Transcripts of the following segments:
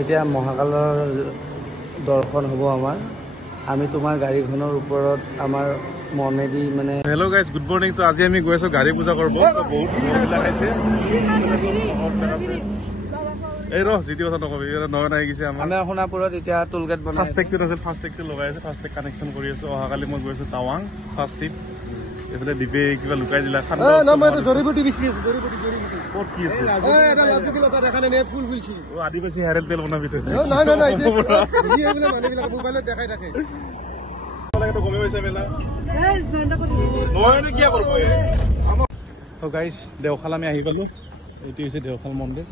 এতিয়া মহাকালৰ দৰ্শন হ'ব আমাৰ আমি তোমাৰ গাড়ীখনৰ ওপৰত আমাৰ মনেদি মানে হেল্ল' গাইজ গুড মৰ্নিং তো আজি আমি গৈ আছো গাড়ী পূজা কৰিব বহুত বিলাক আছে এই ৰহ যিটো কথা নকবি নয়ন আহি গৈছে আমাৰ সোণাপুৰত এতিয়া টোলগেট বনাই ফাষ্টেগটো আছিল ফাষ্টেগটো লগাই আছে ফাষ্টেগ কানেকশ্যন কৰি আছো অহাকালি মই গৈ আছো টাৱাং ফাৰ্ষ্ট ট্ৰিপ এইফালে দিবে কিবা লুকাই দিলা ক'ত কি আছে আদিবাসী হেৰেল তেল বনাবি তই তো গাইজ দেওশাল আমি আহি পালো এইটো হৈছে দেওশাল মন্দিৰ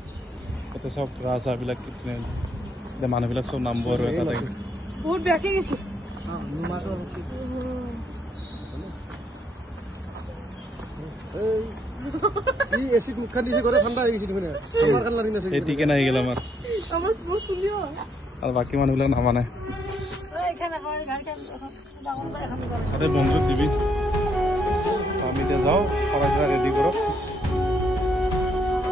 ইয়াতে চব ৰাজহাবিলাক এতিয়া মানুহবিলাক চব নামব আৰু এটা টিকেন আহি গেল আমাৰ আৰু বাকী মানুহবিলাক নামানে বন্ধুক দিবি আমি এতিয়া যাওঁ সবাই ৰেডি কৰক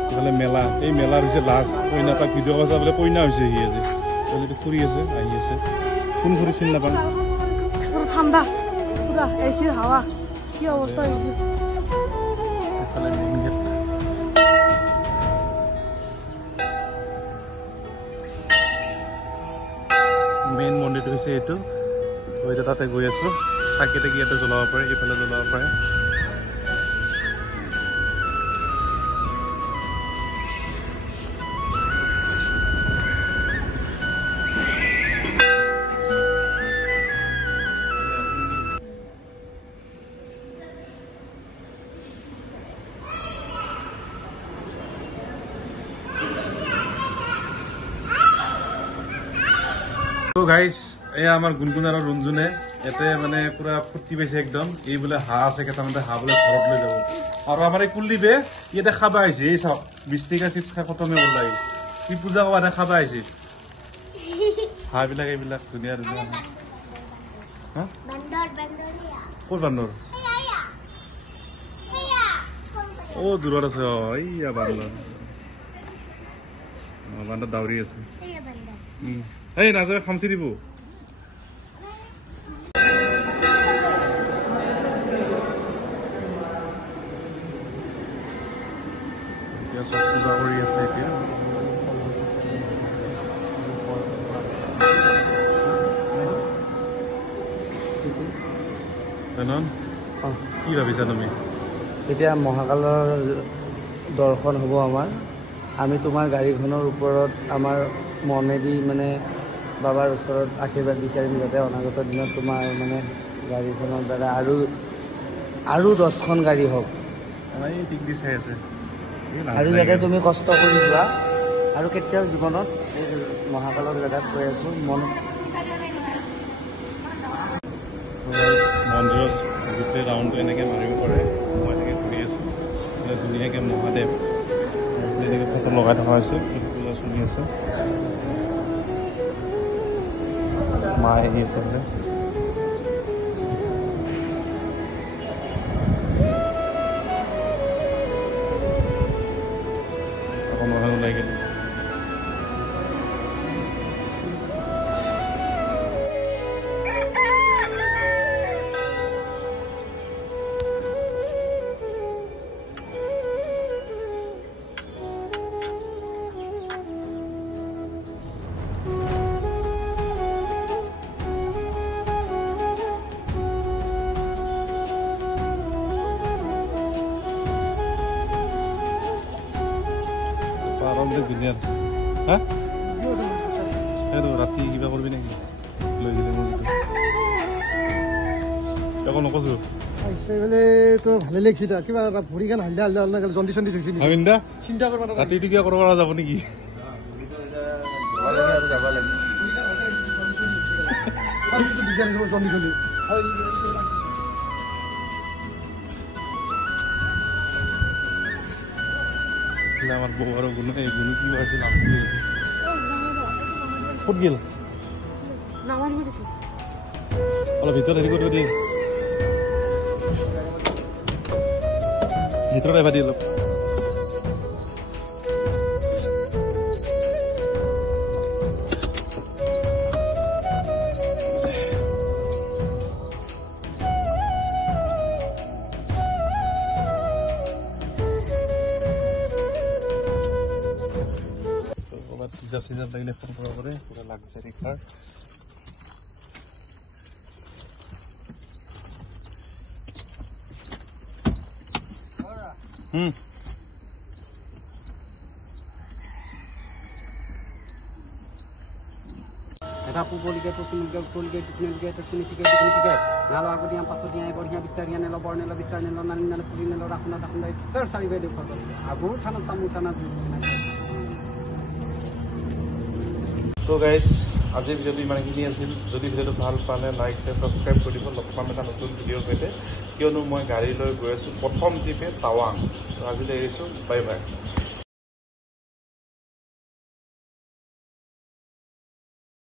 এইফালে মেলা এই মেলাৰ হৈছে লাষ্ট কইনা তাক ভিডিঅ' কথা বোলে কইনা হৈছে সি আজি ছোৱালীটো ফুৰি আছে আহি আছে কোন ফুৰি চিনি নাপাওঁ ঠাণ্ডা পুৰা এচিৰ হাৱা কি অৱস্থা এইফালে মেইন গেট মেইন মন্দিৰটো হৈছে এইটো এতিয়া তাতে গৈ আছো চাকি তাকি ইয়াতে জ্বলাব পাৰে এইফালে জ্বলাব পাৰে তো গাইজ এয়া আমাৰ গুণগুণ আৰু ৰুণজুনে ইয়াতে মানে পুৰা ফূৰ্তি পাইছে একদম এই বোলে হাঁহ আছে কেইটামান হাঁহ বোলে ঘৰত লৈ যাব আৰু আমাৰ এই কুলদীপে ইয়াতে খাবা আহিছে এই চাওক 20 টকা চিপছ খাই খতমে ওলাই কি পূজা কৰা খাবা আহিছে হাঁহবিলাক এইবিলাক ধুনীয়া ধুনীয়া ক'ত বান্দৰ অ দূৰত আছে অ এইয়া বান্দৰ বান্দৰ দাউৰি আছে এই নাযাবে খামচি দিব এতিয়া চব পূজা কৰি আছে এতিয়া কি ভাবিছা তুমি এতিয়া মহাকালৰ দৰ্শন হ'ব আমাৰ আমি তোমাৰ গাড়ীখনৰ ওপৰত আমাৰ মনেদি মানে বাবাৰ ওচৰত আশীৰ্বাদ বিচাৰিম যাতে অনাগত দিনত তোমাৰ মানে গাড়ীখনৰ দ্বাৰা আৰু 10খন গাড়ী হওক আৰু যাতে তুমি কষ্ট কৰি যোৱা আৰু কেতিয়াও জীৱনত এই মহাকালৰ জেগাত গৈ আছো মন্দিৰত গোটেই ৰাউণ্ডটো এনেকৈ মাৰিব পাৰে মই এনেকৈ ঘূৰি আছোঁ ধুনীয়াকৈ মহাদেৱ এনেকৈ ফটো লগাই থকা হৈছে পূজা চলি আছে মা আহি আছে আকৌ নহয় ওলাই গ'ল দুনিয়াৰ হা সেইটো ৰাতি কিবা কৰিবি নেকি লৈ গ'লে মুৰ্গীটো একো নকৈছো ভালে লাগিছে কিবা ভৰি খান হালদা হালদা হালদা জন্দি চন্দি হৈছে চিন্তা কৰিব ৰাতিটো কিবা কৰিব পৰা যাব নেকি জন্দি চন্দি আমার বউ আর গুণ এই গুণ কি আছে নাম কি ফুট গেল অলপ ভিতৰত হেৰি কৰিব দিয়ে ভিতৰত এবাৰ দি অলপ লাগিলে ফোন কৰিব পাৰে পুৰা লাক্সাৰি কাৰ এটা পুবলিকে পশ্চিমলিকে উত্তরলিকে দক্ষিণলিকে দক্ষিণিকে দক্ষিণিকে নালো আগদিয়া পাছদিয়া বঢ়িয়া বিস্তারিয়া নেল বর্ণেল বিস্তার নেল নানি নেল পুরি নেল রাখুনা রাখুনা সর সারি বাইদে ফটো আগু থানা সামু থানা তো গাইজ আজিৰ ভিডিঅ'টো ইমানখিনি আছিল যদি ভিডিঅ'টো ভাল পালে লাইক শ্বেয়াৰ ছাবস্ক্ৰাইব কৰি দিব লগ পাম এটা নতুন ভিডিঅ'ৰ সৈতে কিয়নো মই গাড়ী লৈ গৈ আছোঁ প্ৰথম ট্ৰিপে টাৱাং আজিলৈ এৰিছোঁ বাই বাই